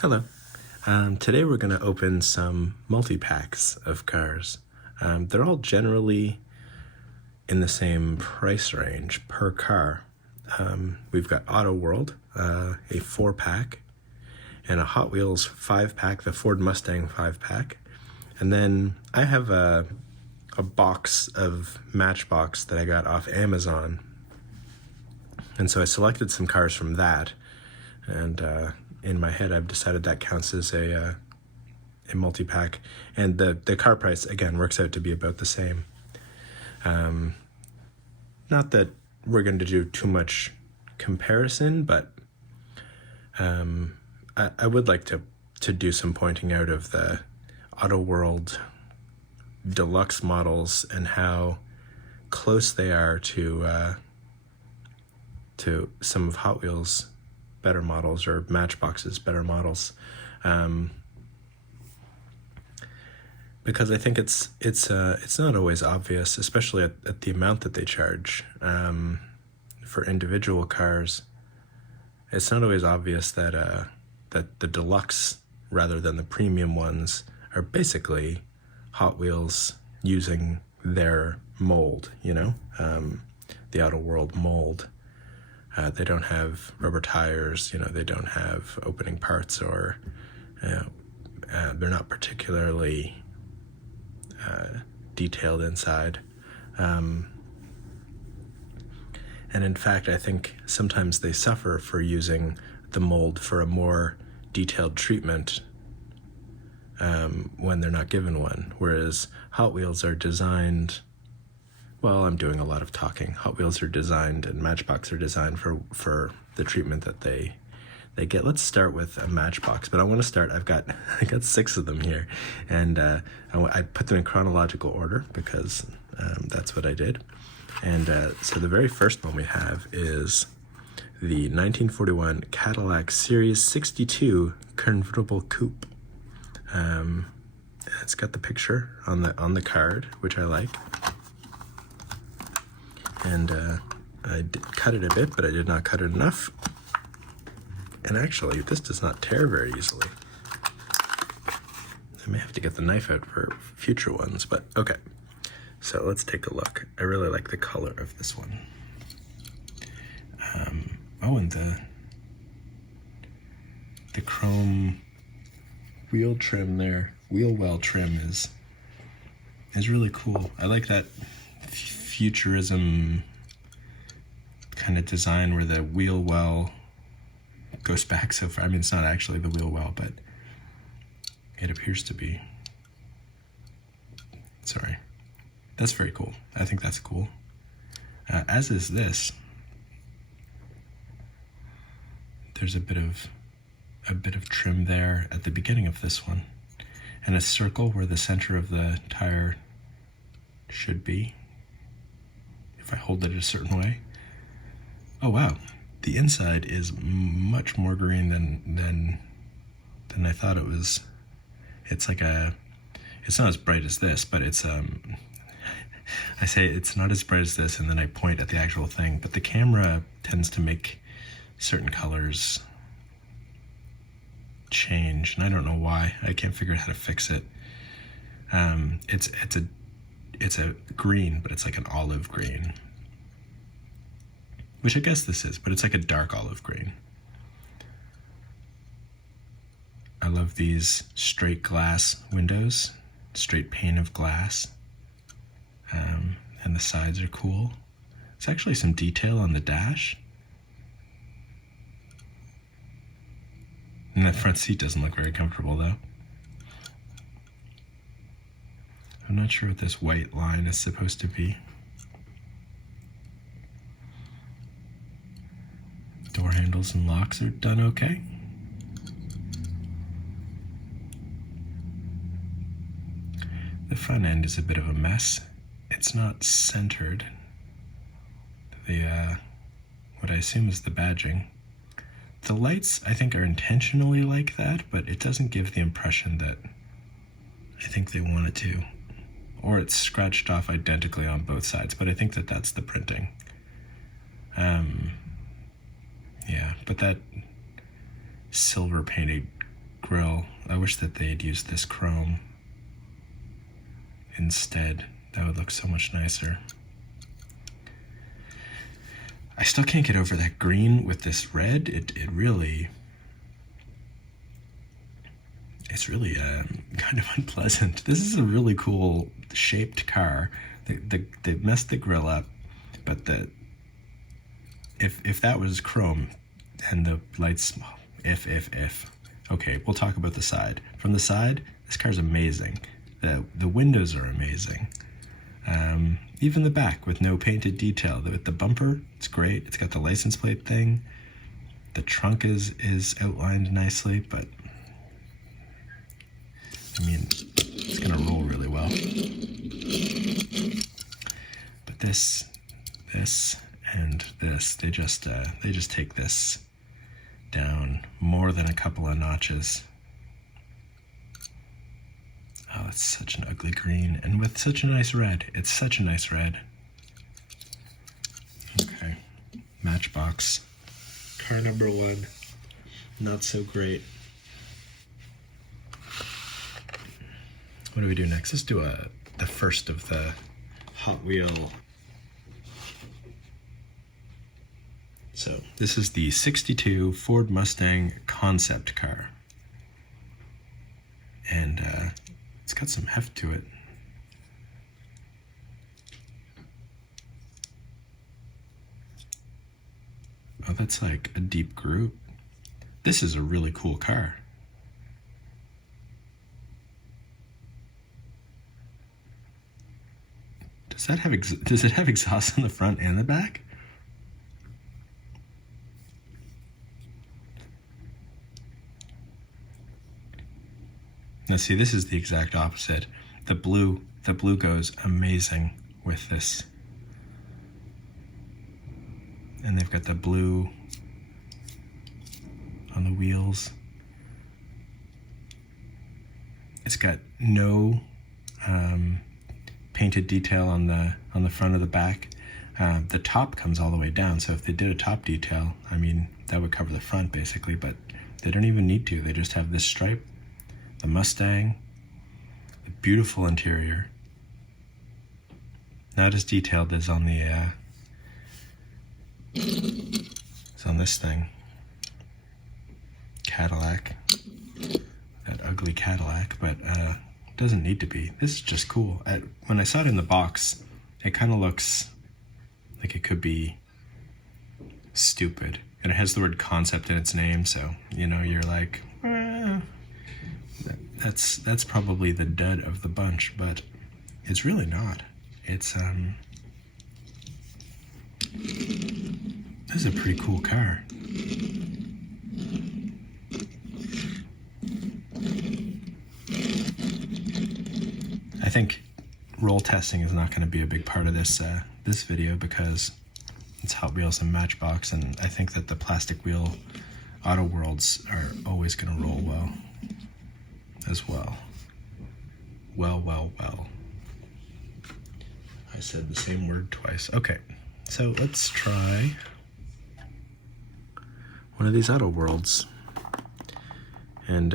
Hello. Today we're going to open some multi-packs of cars. They're all generally in the same price range per car. We've got Autoworld, a 4-pack, and a Hot Wheels 5-pack, the Ford Mustang 5-pack. And then I have a box of Matchbox that I got off Amazon. And so I selected some cars from that, and in my head I've decided that counts as a multi-pack, and the car price again works out to be about the same. Not that we're going to do too much comparison, but I would like to do some pointing out of the Autoworld deluxe models and how close they are to some of Hot Wheels' better models or Matchbox's better models, because I think it's not always obvious, especially at the amount that they charge for individual cars. It's not always obvious that the deluxe rather than the premium ones are basically Hot Wheels using their mold, the Autoworld mold. They don't have rubber tires, they don't have opening parts, or they're not particularly detailed inside. And in fact, I think sometimes they suffer for using the mold for a more detailed treatment when they're not given one, whereas Hot Wheels are designed... Well, I'm doing a lot of talking. Hot Wheels are designed and Matchbox are designed for the treatment that they get. Let's start with a Matchbox, but I want to start. I got 6 of them here, and I put them in chronological order because that's what I did. And so the very first one we have is the 1941 Cadillac Series 62 Convertible Coupe. It's got the picture on the card, which I like. And I did cut it a bit, but I did not cut it enough. And actually, this does not tear very easily. I may have to get the knife out for future ones, but okay. So let's take a look. I really like the color of this one. And the chrome wheel trim there, wheel well trim is really cool. I like that futurism kind of design where the wheel well goes back so far. I mean, it's not actually the wheel well, but it appears to be. Sorry. That's very cool. I think that's cool. As is this. There's a bit of trim there at the beginning of this one, and a circle where the center of the tire should be, if I hold it a certain way. Oh wow, the inside is much more green than I thought it was. It's not as bright as this, but it's I say it's not as bright as this, and then I point at the actual thing, but the camera tends to make certain colors change, and I don't know why. I can't figure out how to fix it. It's a green, but it's like an olive green, which I guess this is, but it's like a dark olive green. I love these straight glass windows, straight pane of glass, and the sides are cool. There's actually some detail on the dash. And that front seat doesn't look very comfortable though. I'm not sure what this white line is supposed to be. Door handles and locks are done okay. The front end is a bit of a mess. It's not centered. What I assume is the badging. The lights, I think, are intentionally like that, but it doesn't give the impression that I think they want it to. Or it's scratched off identically on both sides, but I think that that's the printing. Yeah, but that silver painted grille. I wish that they'd used this chrome instead. That would look so much nicer. I still can't get over that green with this red. It's really kind of unpleasant. This is a really cool shaped car. They messed the grille up, but if that was chrome and the lights, okay, we'll talk about the side. From the side, this car's amazing. The windows are amazing. Even the back with no painted detail. With the bumper, it's great. It's got the license plate thing. The trunk is outlined nicely, but I mean, it's gonna roll really well. But this, and this, they just take this down more than a couple of notches. Oh, it's such an ugly green, and with such a nice red. It's such a nice red. Okay, Matchbox. Car number 1, not so great. What do we do next? Let's do the first of the Hot Wheel. So this is the 62 Ford Mustang concept car. And it's got some heft to it. Oh, that's like a deep groove. This is a really cool car. Does it have exhaust on the front and the back? Now see, this is the exact opposite. The blue goes amazing with this. And they've got the blue on the wheels. It's got no painted detail on the front or the back. The top comes all the way down, so if they did a top detail, I mean, that would cover the front basically, but they don't even need to. They just have this stripe, the Mustang, the beautiful interior. Not as detailed as on the it's on this thing. Cadillac. That ugly Cadillac, but doesn't need to be. This is just cool. When I saw it in the box, it kind of looks like it could be stupid. And it has the word concept in its name, so, you know, you're like, that's probably the dud of the bunch, but it's really not. It's, this is a pretty cool car. I think roll testing is not going to be a big part of this this video because it's Hot Wheels and Matchbox, and I think that the plastic wheel Autoworlds are always going to roll well as well. Well. I said the same word twice. Okay, so let's try one of these Autoworlds. And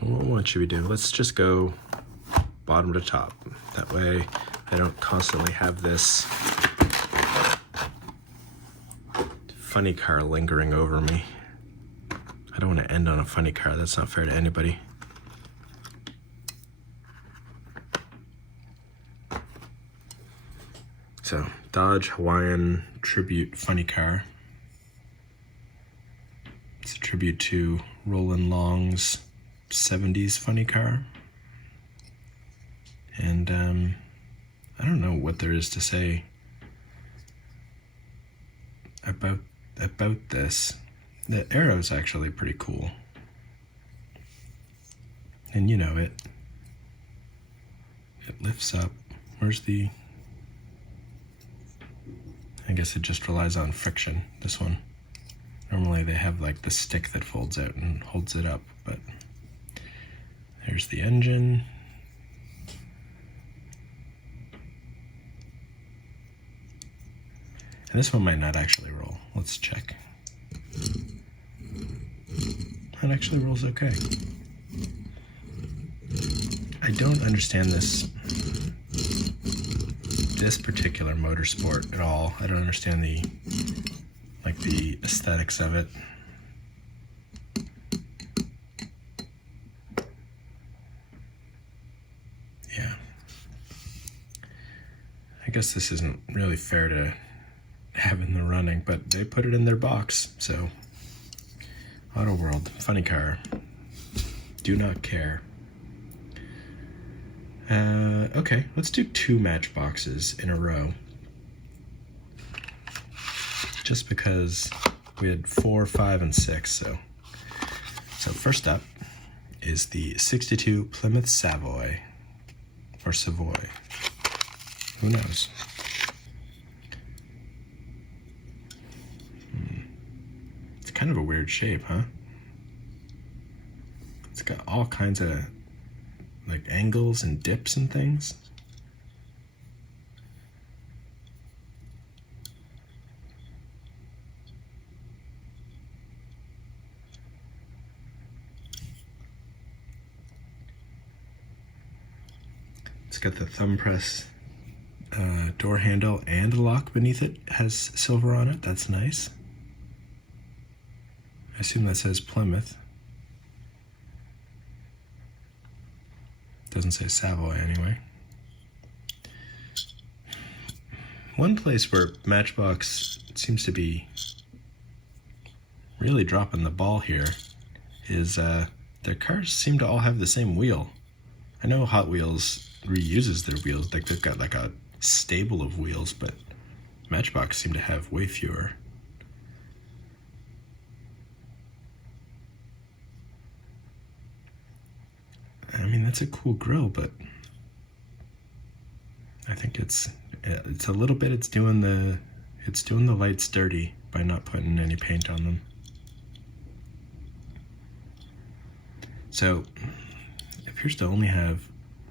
what should we do? Let's just go bottom to top. That way I don't constantly have this funny car lingering over me. I don't want to end on a funny car. That's not fair to anybody. So, Dodge Hawaiian Tribute funny car. It's a tribute to Roland Long's 70s funny car. And I don't know what there is to say about this. The arrow's actually pretty cool. And you know it lifts up. Where's the... I guess it just relies on friction, this one. Normally they have like the stick that folds out and holds it up, but there's the engine. And this one might not actually roll. Let's check. It actually rolls okay. I don't understand this particular motorsport at all. I don't understand the aesthetics of it. Yeah. I guess this isn't really fair to have in the running, but they put it in their box, so. Autoworld, funny car. Do not care. Okay, let's do 2 Matchboxes in a row. Just because we had 4, 5, and 6, so. So first up is the 62 Plymouth Savoy, or Savoy. Who knows? It's kind of a weird shape, huh? It's got all kinds of like angles and dips and things. It's got the thumb press door handle, and a lock beneath it has silver on it. That's nice. I assume that says Plymouth. Doesn't say Savoy anyway. One place where Matchbox seems to be really dropping the ball here is their cars seem to all have the same wheel. I know Hot Wheels reuses their wheels, like they've got like a stable of wheels, but Matchbox seem to have way fewer. I mean, that's a cool grill, but I think it's a little bit, it's doing the lights dirty by not putting any paint on them. So it appears to only have,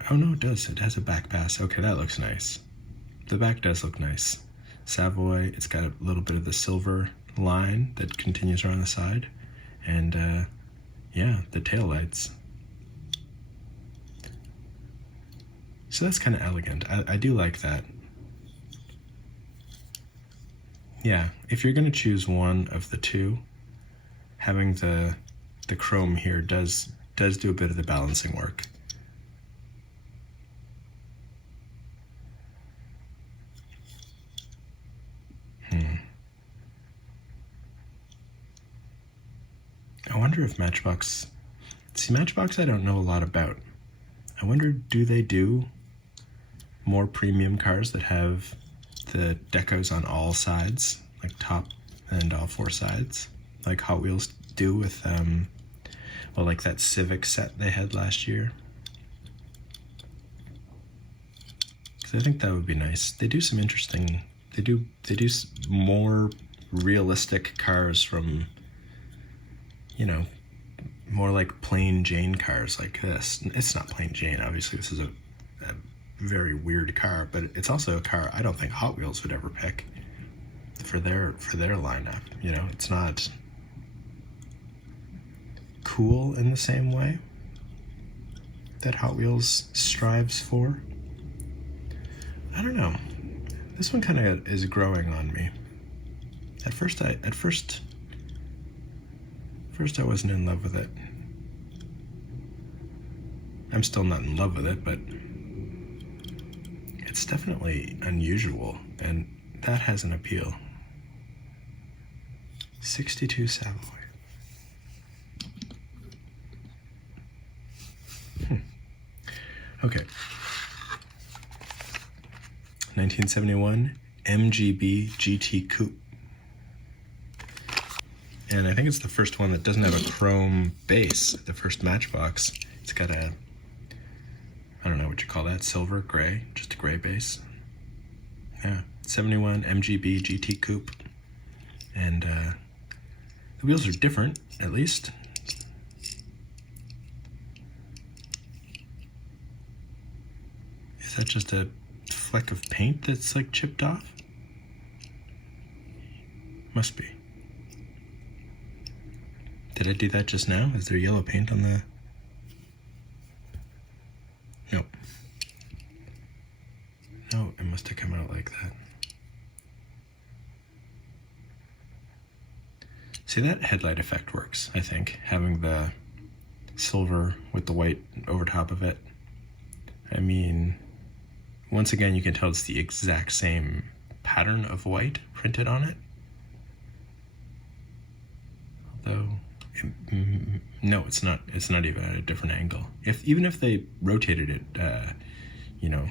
oh no, it does. It has a back pass. Okay, that looks nice. The back does look nice. Savoy, it's got a little bit of the silver line that continues around the side. And yeah, the taillights. So that's kind of elegant. I do like that. Yeah, if you're going to choose one of the two, having the chrome here does do a bit of the balancing work. I wonder if Matchbox... See, Matchbox I don't know a lot about. I wonder, do they do more premium cars that have the decos on all sides, like top and all 4 sides, like Hot Wheels do with, well, like that Civic set they had last year? Because I think that would be nice. They do some interesting, they do more realistic cars from, you know, more like plain Jane cars like this. It's not plain Jane, obviously this is a very weird car, but it's also a car I don't think Hot Wheels would ever pick for their lineup. You know, it's not cool in the same way that Hot Wheels strives for. I don't know. This one kind of is growing on me. At first I wasn't in love with it. I'm still not in love with it, but it's definitely unusual, and that has an appeal. 62 Savoy. Okay. 1971 MGB GT Coupe. And I think it's the first one that doesn't have a chrome base, the first Matchbox. It's got a, I don't know what you call that, silver, gray, just a gray base. Yeah, 71 MGB GT Coupe. And the wheels are different, at least. Is that just a fleck of paint that's like chipped off? Must be. Did I do that just now? Is there yellow paint on the... Nope. No, it must have come out like that. See, that headlight effect works, I think. Having the silver with the white over top of it. I mean, once again, you can tell it's the exact same pattern of white printed on it. Although, no, it's not. It's not even at a different angle. Even if they rotated it, you know,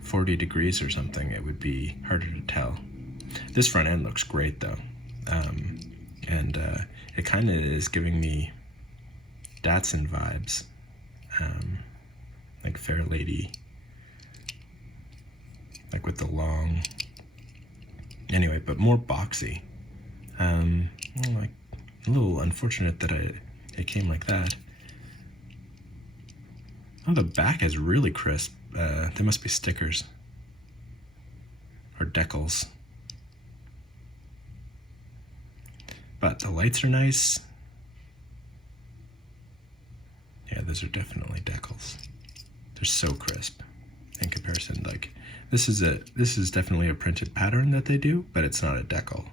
40 degrees or something, it would be harder to tell. This front end looks great though, and it kind of is giving me Datsun vibes, like Fair Lady, like with the long. Anyway, but more boxy. Like a little unfortunate that it came like that. Oh, the back is really crisp. They must be stickers or decals. But the lights are nice. Yeah, those are definitely decals. They're so crisp in comparison. Like this is definitely a printed pattern that they do, but it's not a decal.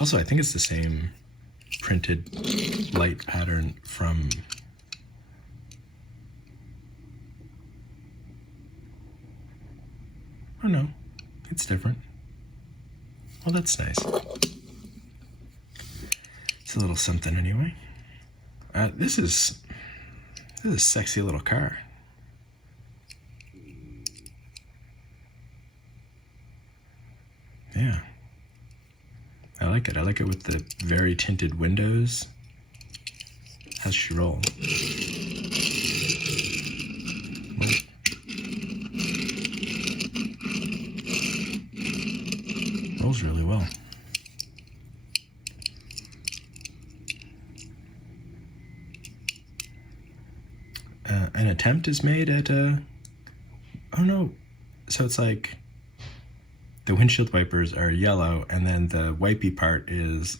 Also, I think it's the same printed light pattern from oh no, it's different. Well, that's nice. It's a little something anyway. This is a sexy little car. Yeah. I like it. I like it with the very tinted windows. How's she roll? Rolls really well. An attempt is made at oh no, so it's like the windshield wipers are yellow and then the wipey part is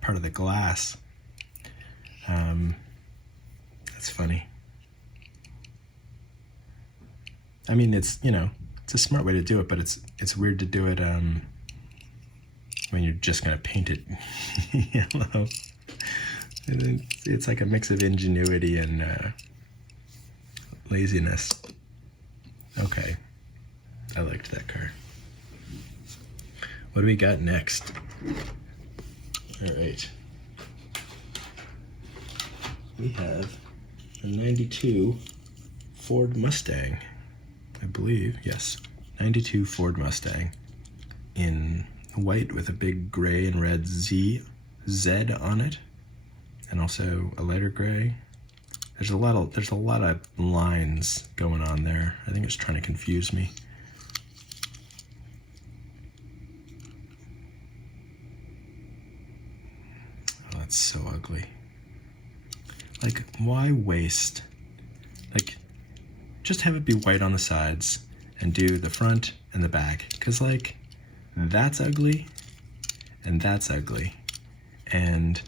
part of the glass. That's funny. I mean, it's, you know, it's a smart way to do it, but it's weird to do it when you're just gonna paint it yellow. And it's like a mix of ingenuity and laziness. Okay, I liked that car. What do we got next? All right, we have a 92 Ford Mustang, I believe, yes, 92 Ford Mustang in white with a big gray and red Z on it. And also a lighter gray. There's a lot of lines going on there. I think it's trying to confuse me. Oh, that's so ugly. Like, why waste? Like, just have it be white on the sides and do the front and the back. Because, like, that's ugly and that's ugly. And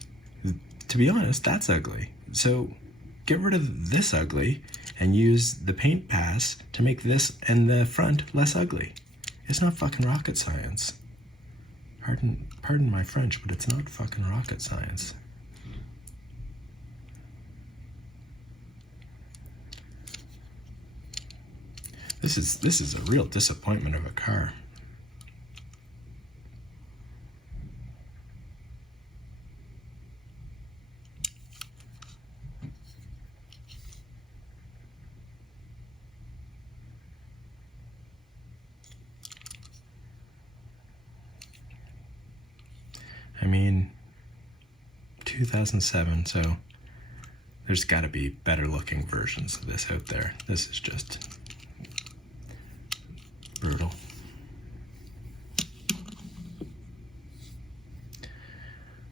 to be honest, that's ugly. So get rid of this ugly and use the paint pass to make this and the front less ugly. It's not fucking rocket science. Pardon my French, but it's not fucking rocket science. This is a real disappointment of a car. I mean, 2007, so there's got to be better looking versions of this out there. This is just brutal.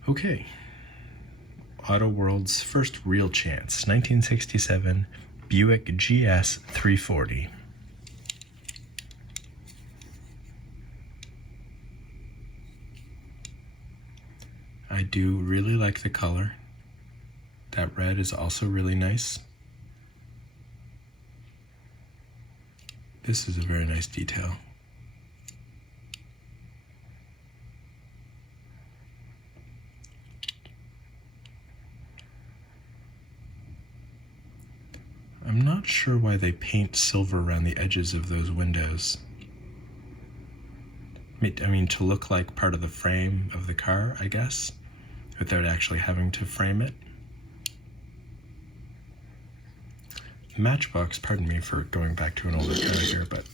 Okay, Autoworld's first real chance, 1967 Buick GS 340. I do really like the color. That red is also really nice. This is a very nice detail. I'm not sure why they paint silver around the edges of those windows. I mean, to look like part of the frame of the car, I guess, without actually having to frame it. Matchbox, pardon me for going back to an older car here, but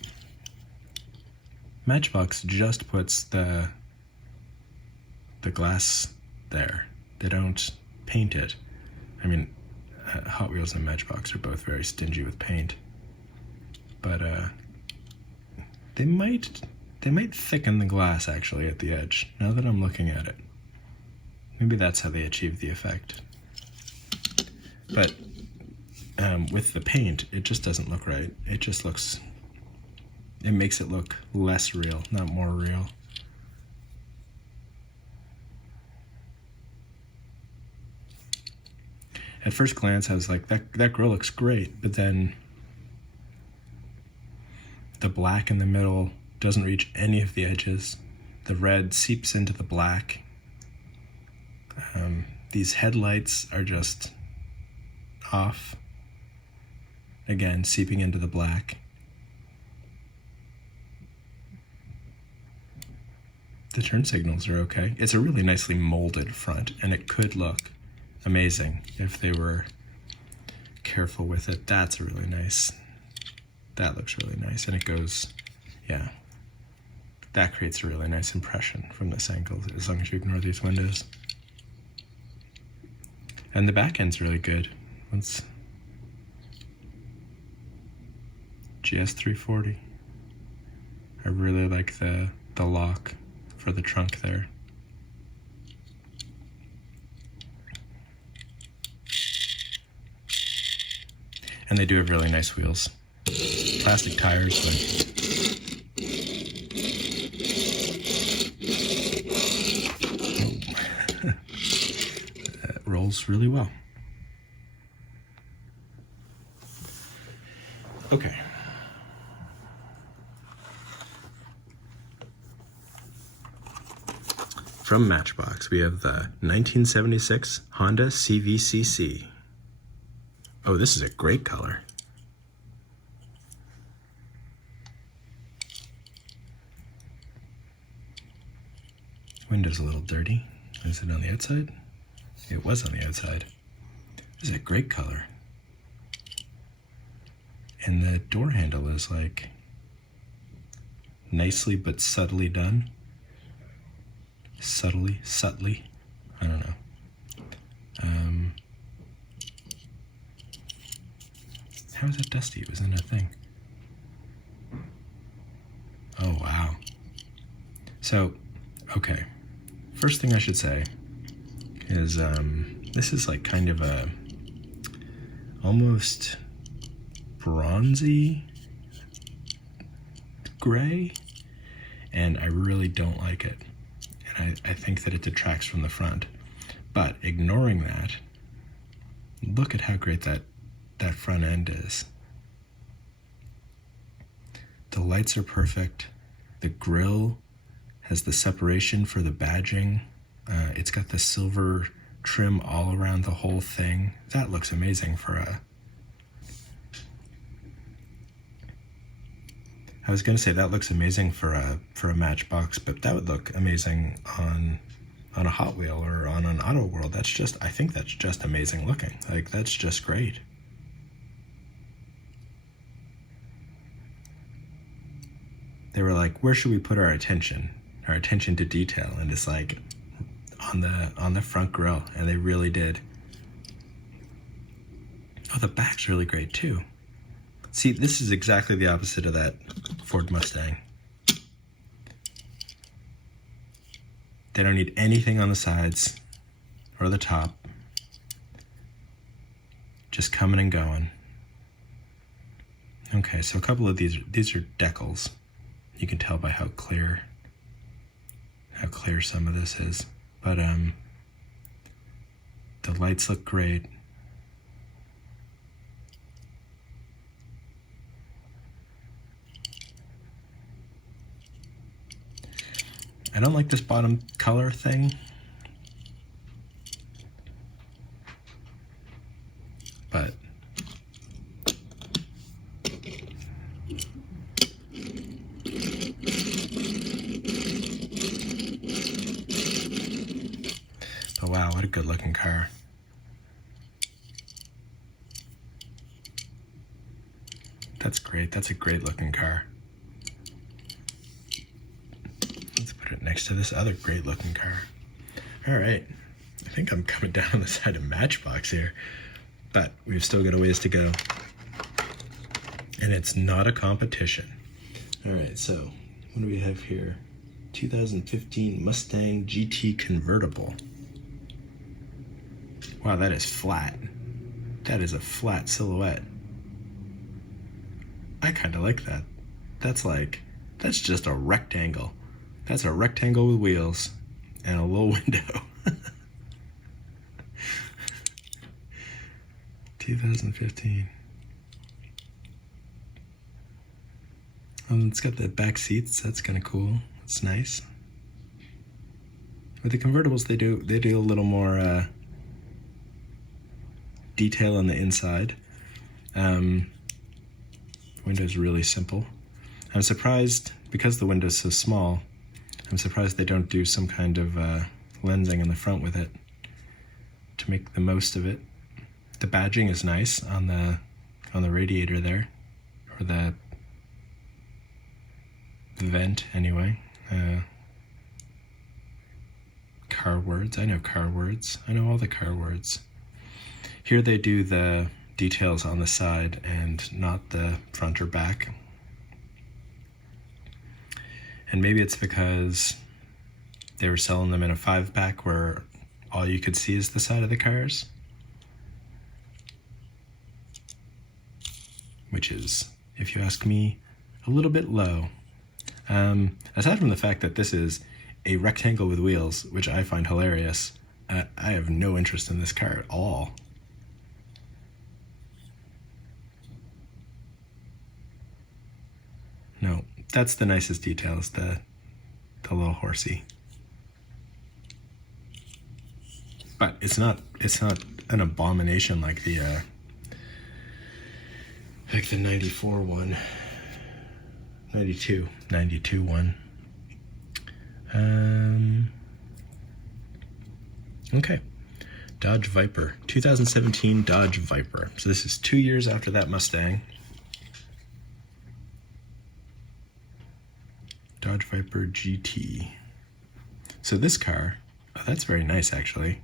Matchbox just puts the glass there. They don't paint it. I mean, Hot Wheels and Matchbox are both very stingy with paint, but they might thicken the glass actually at the edge, now that I'm looking at it. Maybe that's how they achieve the effect. But with the paint, it just doesn't look right. It makes it look less real, not more real. At first glance, I was like, that grill looks great, but then the black in the middle doesn't reach any of the edges. The red seeps into the black. These headlights are just off. Again, seeping into the black. The turn signals are okay. It's a really nicely molded front, and it could look amazing if they were careful with it. That's really nice. That looks really nice, and it goes, yeah. That creates a really nice impression from this angle, as long as you ignore these windows. And the back end's really good. It's GS 340. I really like the lock for the trunk there. And they do have really nice wheels. Plastic tires, but that rolls really well. Okay. From Matchbox, we have the 1976 Honda CVCC. Oh, this is a great color. Window's a little dirty. Is it on the outside? It was on the outside. This is a great color. And the door handle is like nicely but subtly done. Subtly, I don't know. How is it dusty? It was in a thing. Oh, wow. So, okay. First thing I should say is this is like kind of a almost bronzy gray, and I really don't like it. And I think that it detracts from the front. But ignoring that, look at how great that front end is. The lights are perfect. The grille has the separation for the badging. It's got the silver trim all around the whole thing. That looks amazing for a... I was going to say that looks amazing for a Matchbox, but that would look amazing on a Hot Wheel or on an Autoworld. I think that's just amazing looking. Like, that's just great. They were like, where should we put our attention to detail? And it's like on the front grille, and they really did. Oh, the back's really great too. See, this is exactly the opposite of that Ford Mustang. They don't need anything on the sides or the top. Just coming and going. Okay, so a couple of these are decals. You can tell by how clear some of this is. But The lights look great. I don't like this bottom color thing, but wow, what a good looking car. That's great. That's a great looking car. Let's put it next to this other great looking car. All right. I think I'm coming down on the side of Matchbox here, but we've still got a ways to go. And it's not a competition. All right, so what do we have here? 2015 Mustang GT Convertible. Wow, that is flat. That is a flat silhouette. I kind of like that. That's just a rectangle. That's a rectangle with wheels and a little window. 2015. It's got the back seats. That's kind of cool. It's nice. With the convertibles, they do a little more detail on the inside. Window's really simple. I'm surprised, because the window's so small, I'm surprised they don't do some kind of lensing in the front with it to make the most of it. The badging is nice on the radiator there, or the vent anyway. Car words. I know car words. I know all the car words. Here they do the details on the side and not the front or back. And maybe it's because they were selling them in a 5-pack where all you could see is the side of the cars. Which is, if you ask me, a little bit low. Aside from the fact that this is a rectangle with wheels, which I find hilarious, I have no interest in this car at all. No, that's the nicest details, the little horsey. But it's not an abomination like the 94 one. 92 one. Okay. Dodge Viper, 2017 Dodge Viper. So this is 2 years after that Mustang. Dodge Viper GT. So this car, oh, that's very nice actually.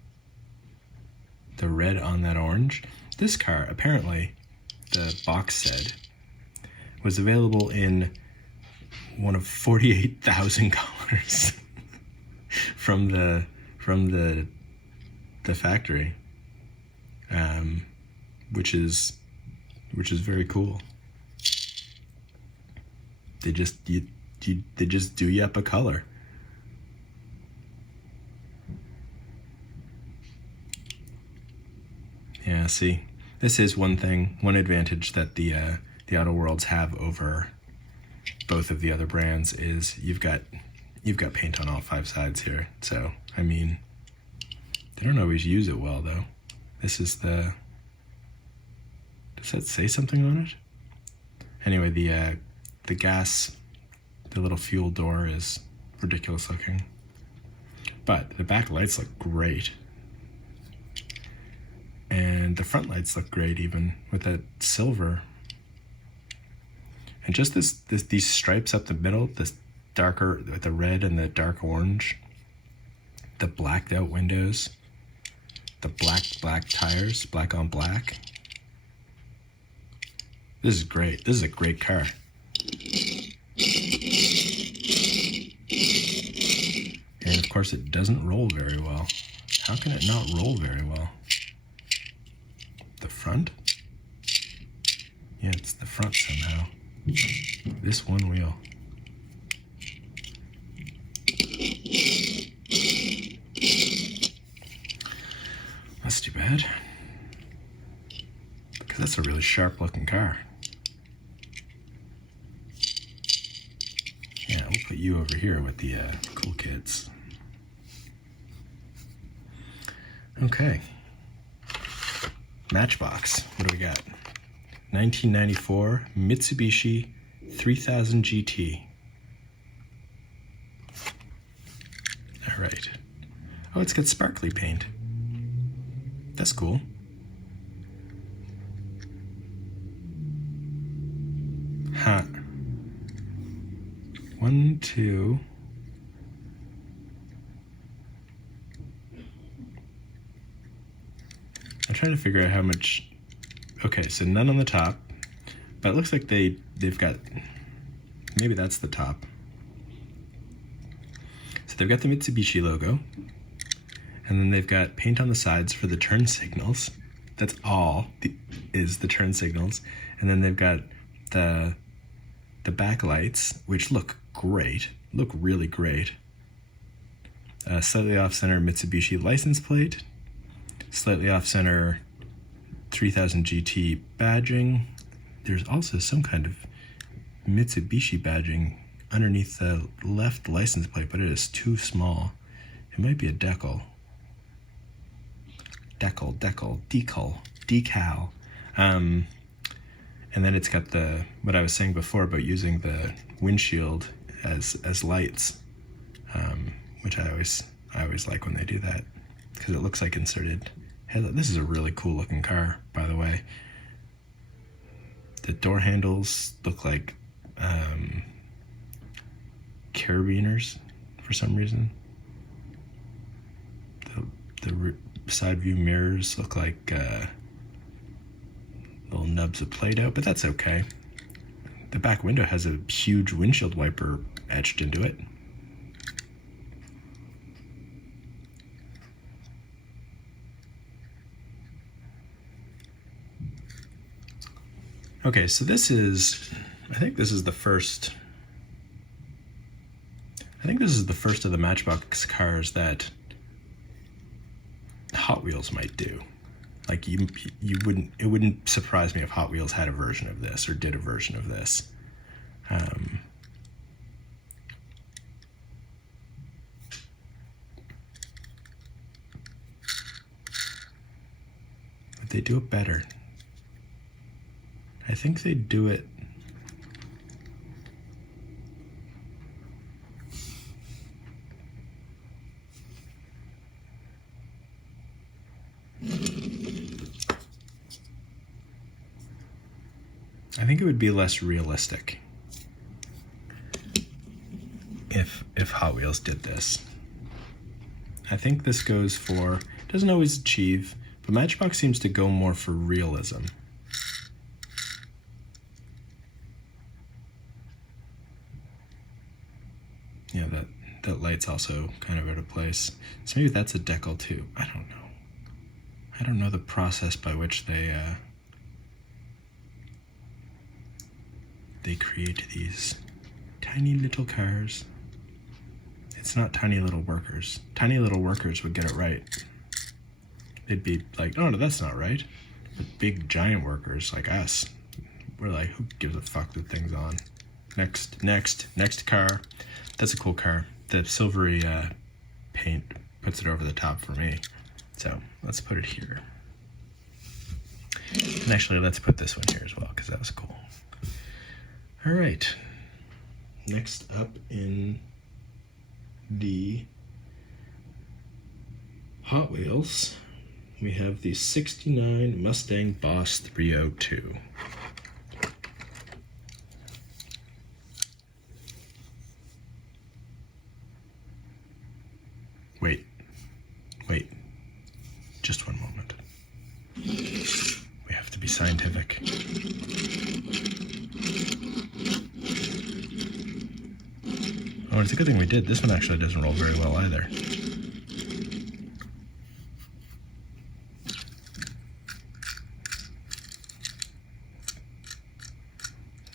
The red on that orange. This car, apparently, the box said, was available in one of 48,000 colors from the factory, which is very cool. They just do you up a color. Yeah, see, this is one advantage that the Autoworlds have over both of the other brands is you've got paint on all 5 sides here. So, I mean, they don't always use it well though. This is does that say something on it? Anyway, the gas, the little fuel door is ridiculous looking. But the back lights look great. And the front lights look great even with that silver. And just these stripes up the middle, this darker, the red and the dark orange, the blacked out windows, the black tires, black on black. This is great. This is a great car. And of course it doesn't roll very well. How can it not roll very well? The front? Yeah, it's the front somehow. This one wheel. That's too bad. Because that's a really sharp looking car. Yeah, we'll put you over here with the cool kids. Okay. Matchbox. What do we got? 1994 Mitsubishi 3000 GT. All right. Oh, it's got sparkly paint. That's cool. Huh. 1, 2. I'm trying to figure out how much. Okay, so none on the top, but it looks like they've got, maybe that's the top. So they've got the Mitsubishi logo, and then they've got paint on the sides for the turn signals. That's all is the turn signals, and then they've got the backlights, which look great, look really great. Slightly off-center Mitsubishi license plate, slightly off-center 3000 GT badging. There's also some kind of Mitsubishi badging underneath the left license plate, but it is too small. It might be a decal. Decal. And then it's got the, what I was saying before about using the windshield as lights, which I always like when they do that, because it looks like inserted headlight. This is a really cool looking car, by the way. The door handles look like carabiners for some reason. The side view mirrors look like little nubs of Play-Doh, but that's okay. The back window has a huge windshield wiper etched into it. Okay, so this is, I think this is the first of the Matchbox cars that Hot Wheels might do. Like it wouldn't surprise me if Hot Wheels had a version of this or did a version of this. But they do it better. I think they do it. I think it would be less realistic if Hot Wheels did this. I think this goes for, doesn't always achieve, but Matchbox seems to go more for realism. Yeah, that light's also kind of out of place. So maybe that's a decal too. I don't know. I don't know the process by which they create these tiny little cars. It's not tiny little workers. Tiny little workers would get it right. They'd be like, oh no, that's not right. But big giant workers like us, we're like, who gives a fuck that thing's on? Next car. That's a cool car. The silvery paint puts it over the top for me. So let's put it here. And actually, let's put this one here as well, because that was cool. All right. Next up in the Hot Wheels, we have the 69 Mustang Boss 302. Wait, just one moment. We have to be scientific. Oh, it's a good thing we did. This one actually doesn't roll very well either.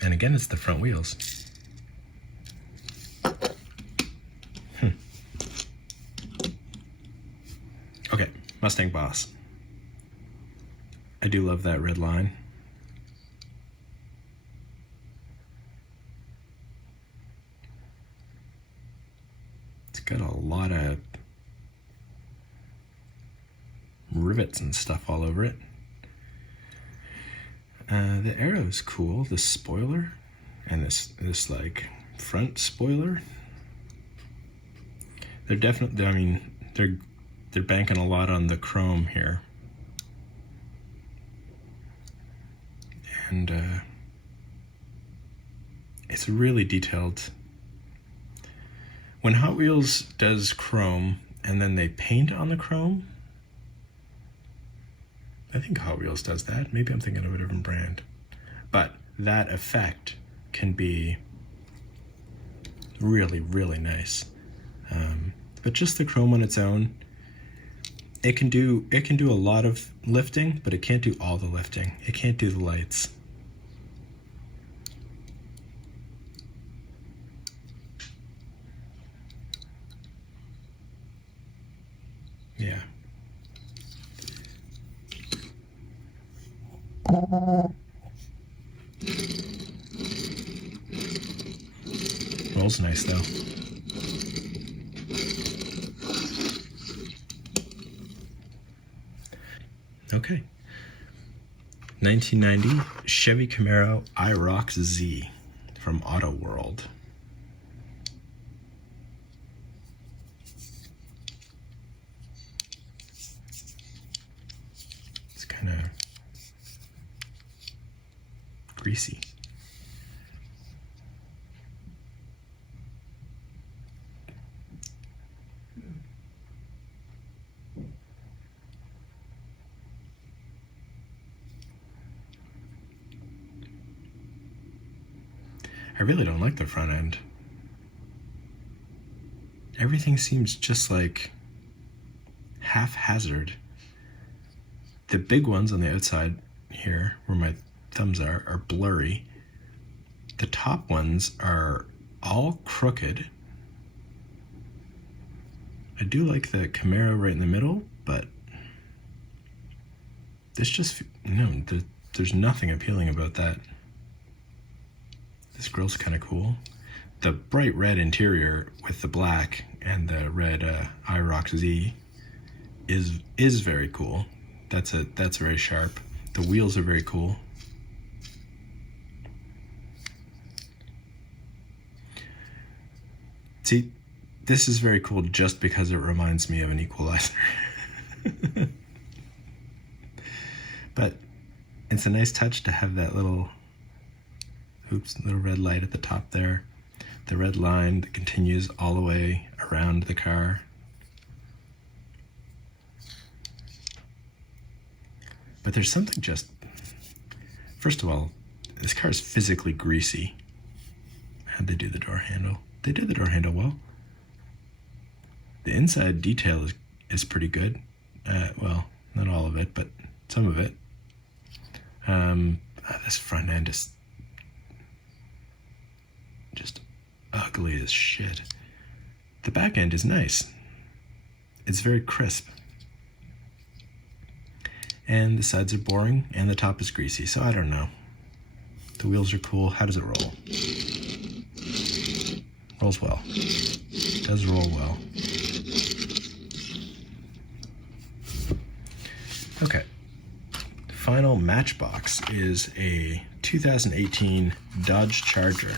And again, it's the front wheels. Okay, Mustang Boss. I do love that red line. It's got a lot of rivets and stuff all over it. The arrow's cool. The spoiler and this like front spoiler. They're definitely, I mean, they're banking a lot on the chrome here. And it's really detailed. When Hot Wheels does chrome and then they paint on the chrome, I think Hot Wheels does that. Maybe I'm thinking of a different brand. But that effect can be really, really nice. But just the chrome on its own, it can do a lot of lifting, but it can't do all the lifting. It can't do the lights. Yeah. Rolls nice though. Okay. 1990 Chevy Camaro IROC-Z from Autoworld. It's kind of greasy. I really don't like the front end. Everything seems just like haphazard. The big ones on the outside here, where my thumbs are blurry. The top ones are all crooked. I do like the Camaro right in the middle, but this just, no, there's nothing appealing about that. This grill's kind of cool. The bright red interior with the black and the red IROC-Z is very cool. That's very sharp. The wheels are very cool. See, this is very cool just because it reminds me of an equalizer. But it's a nice touch to have that little red light at the top there. The red line that continues all the way around the car. But there's something just, first of all, this car is physically greasy. How'd they do the door handle? They did the door handle well. The inside detail is pretty good. Well, not all of it, but some of it. This front end is just ugly as shit. The back end is nice. It's very crisp. And the sides are boring, and the top is greasy, so I don't know. The wheels are cool. How does it roll? Rolls well. Does roll well. Okay. The final Matchbox is a 2018 Dodge Charger.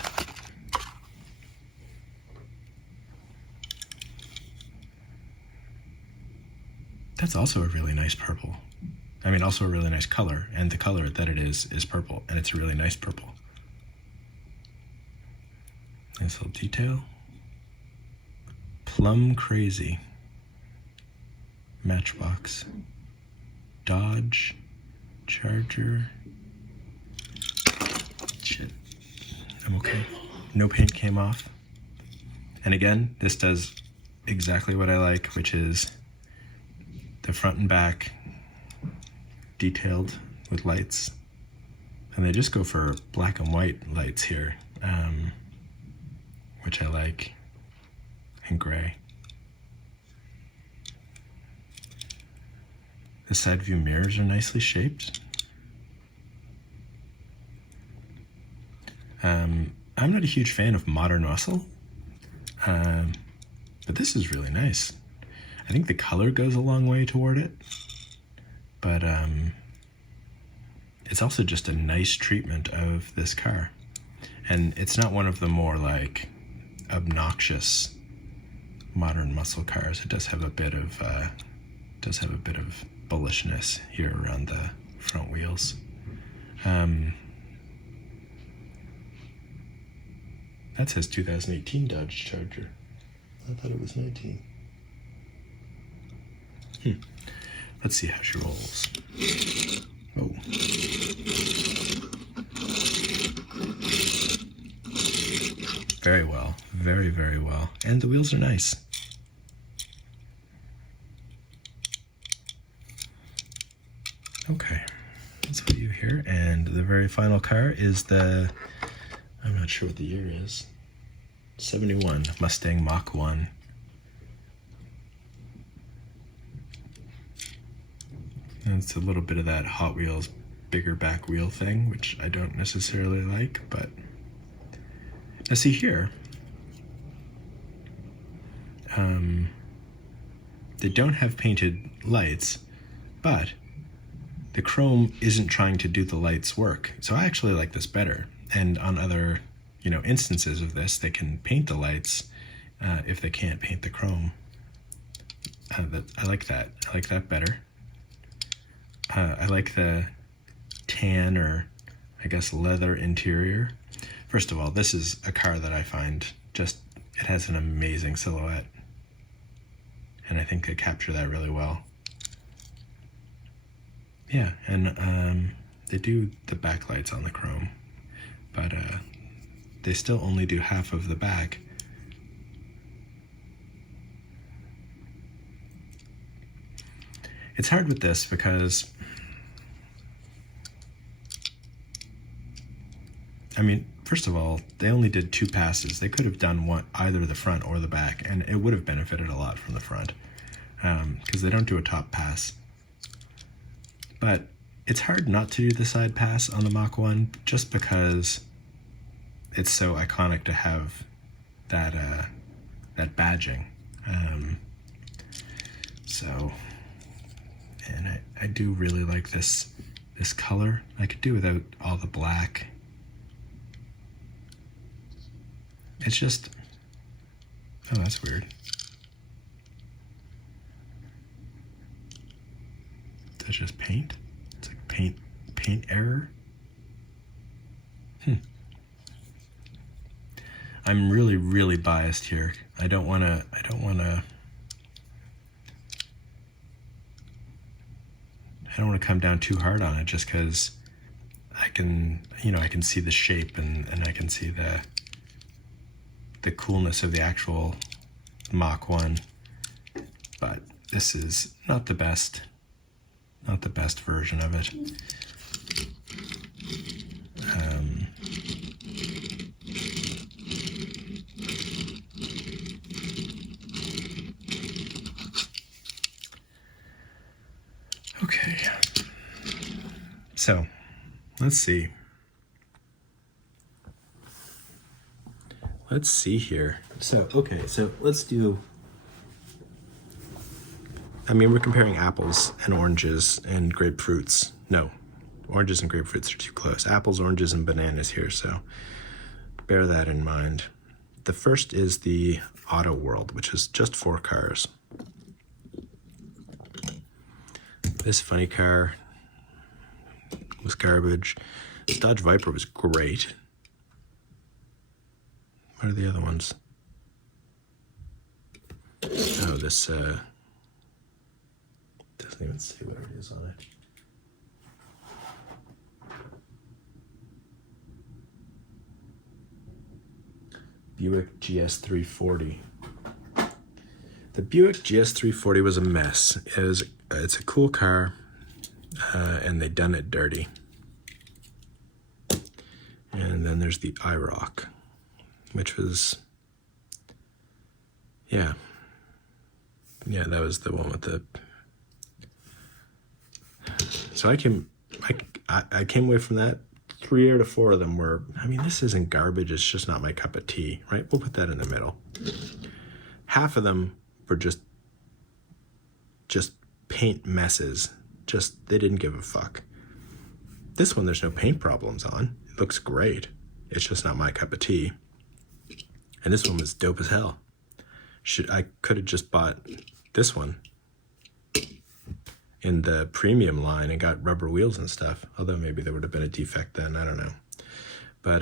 That's also a really nice purple. I mean, also a really nice color, and the color that it is purple, and it's a really nice purple. Nice little detail. Plum Crazy. Matchbox. Dodge. Charger. Shit. I'm okay. No paint came off. And again, this does exactly what I like, which is the front and back detailed with lights, and they just go for black and white lights here, which I like, and gray. The side view mirrors are nicely shaped. not a huge fan of modern muscle, but this is really nice. I think the color goes a long way toward it, but it's also just a nice treatment of this car. And it's not one of the more like obnoxious modern muscle cars. It does have a bit of bullishness here around the front wheels. That says 2018 Dodge Charger. I thought it was 19. Let's see how she rolls. Oh. Very well. Very, very well. And the wheels are nice. Okay. Let's put you here. And the very final car is the, I'm not sure what the year is, 71 Mustang Mach1. And it's a little bit of that Hot Wheels bigger back wheel thing, which I don't necessarily like, but now see here, they don't have painted lights, but the chrome isn't trying to do the lights work. So I actually like this better. And on other, instances of this, they can paint the lights if they can't paint the chrome. I like that. I like that better. I like the tan, or I guess leather interior. First of all, this is a car that I find it has an amazing silhouette. And I think they capture that really well. Yeah, and they do the backlights on the chrome, but they still only do half of the back. It's hard with this because, first of all, they only did 2 passes. They could have done either the front or the back, and it would have benefited a lot from the front, because they don't do a top pass. But it's hard not to do the side pass on the Mach1, just because it's so iconic to have that badging. And I do really like this color. I could do without all the black. It's just, oh, that's weird. That's just paint. It's like paint error. I'm really, really biased here. I don't wanna come down too hard on it, just because I can see the shape and I can see the coolness of the actual Mach1, but this is not the best version of it. Okay, so let's see. Let's see here. So let's do, we're comparing apples and oranges and grapefruits. No, oranges and grapefruits are too close. Apples, oranges, and bananas here, so bear that in mind. The first is the Autoworld, which is just 4 cars. This funny car was garbage. The Dodge Viper was great. What are the other ones? Oh, this doesn't even say what it is on it. Buick GS 340. The Buick GS 340 was a mess. It's a cool car, and they done it dirty. And then there's the IROC, which was, yeah, that was the one with the. So I came away from that 3 out of 4 of them were, I mean, this isn't garbage, it's just not my cup of tea, right? We'll put that in the middle. Half of them were just paint messes. Just, they didn't give a fuck. This one, there's no paint problems on. It looks great. It's just not my cup of tea. And this one was dope as hell. I could have just bought this one in the premium line and got rubber wheels and stuff. Although maybe there would have been a defect then, I don't know. But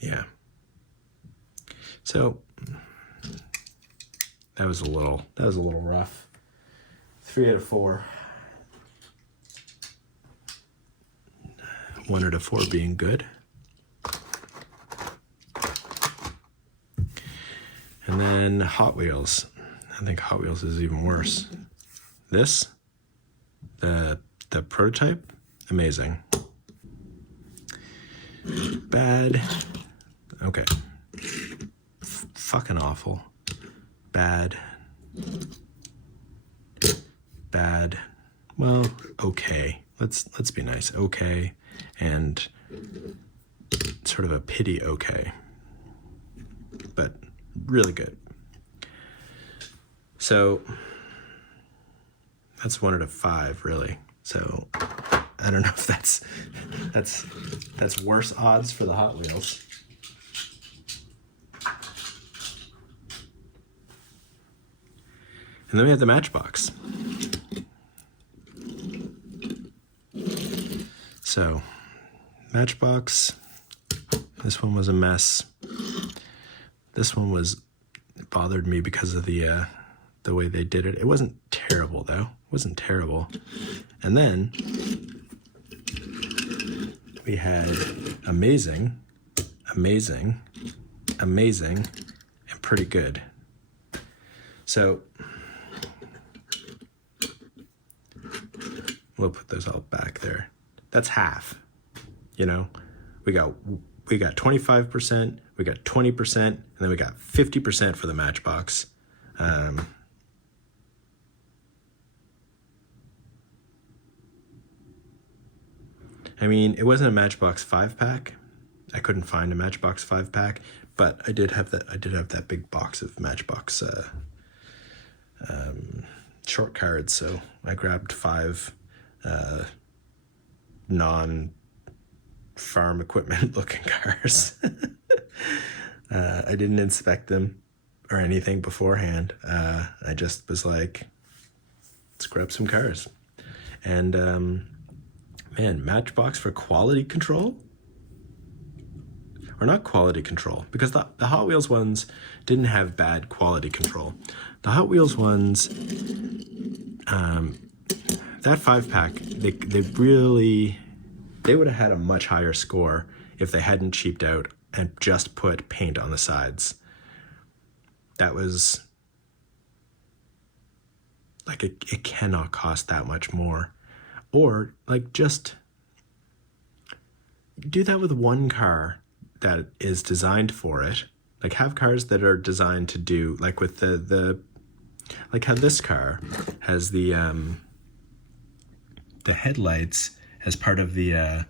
yeah. So that was a little rough. 3 out of 4. 1 out of 4 being good. And then Hot Wheels. I think Hot Wheels is even worse. This, the prototype, amazing. Bad. Okay. Fucking awful. Bad. Bad. Well, okay. Let's be nice. Okay. And sort of a pity okay. But really good. So that's 1 out of 5, really. So I don't know if that's worse odds for the Hot Wheels. And then we have the Matchbox. So Matchbox, this one was a mess. This one bothered me because of the way they did it. It wasn't terrible though. It wasn't terrible. And then we had amazing, amazing, amazing, and pretty good. So we'll put those all back there. That's half. You know, we got 25%, we got 20%, and then we got 50% for the Matchbox. I mean, it wasn't a Matchbox 5-pack. I couldn't find a Matchbox 5-pack, but I did have that big box of Matchbox short cards, so I grabbed 5 non-farm equipment looking cars. I didn't inspect them or anything beforehand. I just was like, let's grab some cars. And man, Matchbox for quality control? Or not quality control, because the Hot Wheels ones didn't have bad quality control. The Hot Wheels ones, that 5-pack, they would have had a much higher score if they hadn't cheaped out and just put paint on the sides. That was, like, it cannot cost that much more. Or, like, just do that with one car that is designed for it. Like, have cars that are designed to do, like with the like how this car has the headlights as part of the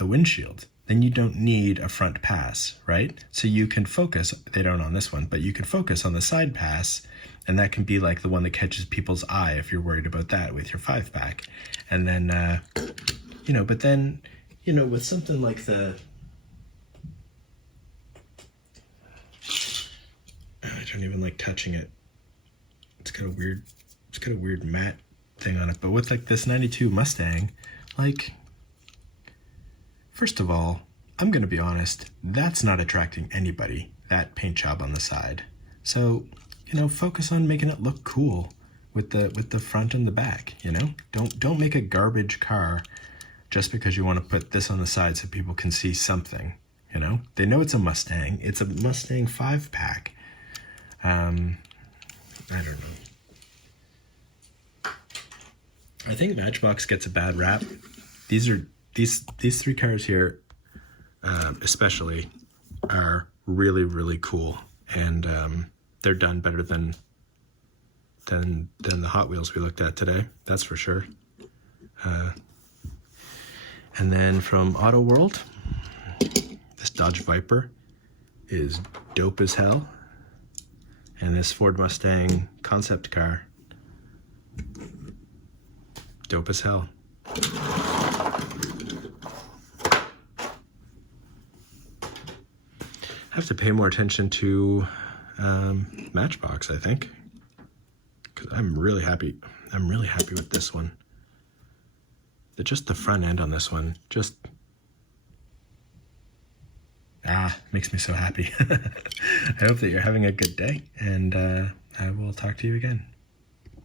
windshield. Then you don't need a front pass, right? So you can focus, they don't on this one, but you can focus on the side pass, and that can be like the one that catches people's eye if you're worried about that with your 5-pack. And then, but then, with something like the, I don't even like touching it. It's got a weird matte thing on it. But with like this 92 Mustang, like, first of all, I'm going to be honest, that's not attracting anybody, that paint job on the side. So, focus on making it look cool with the front and the back, Don't make a garbage car just because you want to put this on the side so people can see something, They know it's a Mustang. It's a Mustang 5-pack. I don't know. I think Matchbox gets a bad rap. These 3 cars here, especially, are really, really cool, and they're done better than the Hot Wheels we looked at today. That's for sure. And then from Autoworld, this Dodge Viper is dope as hell. And this Ford Mustang concept car, dope as hell. I have to pay more attention to Matchbox, I think, because I'm really happy with this one. Just the front end on this one just makes me so happy. I hope that you're having a good day, and I will talk to you again.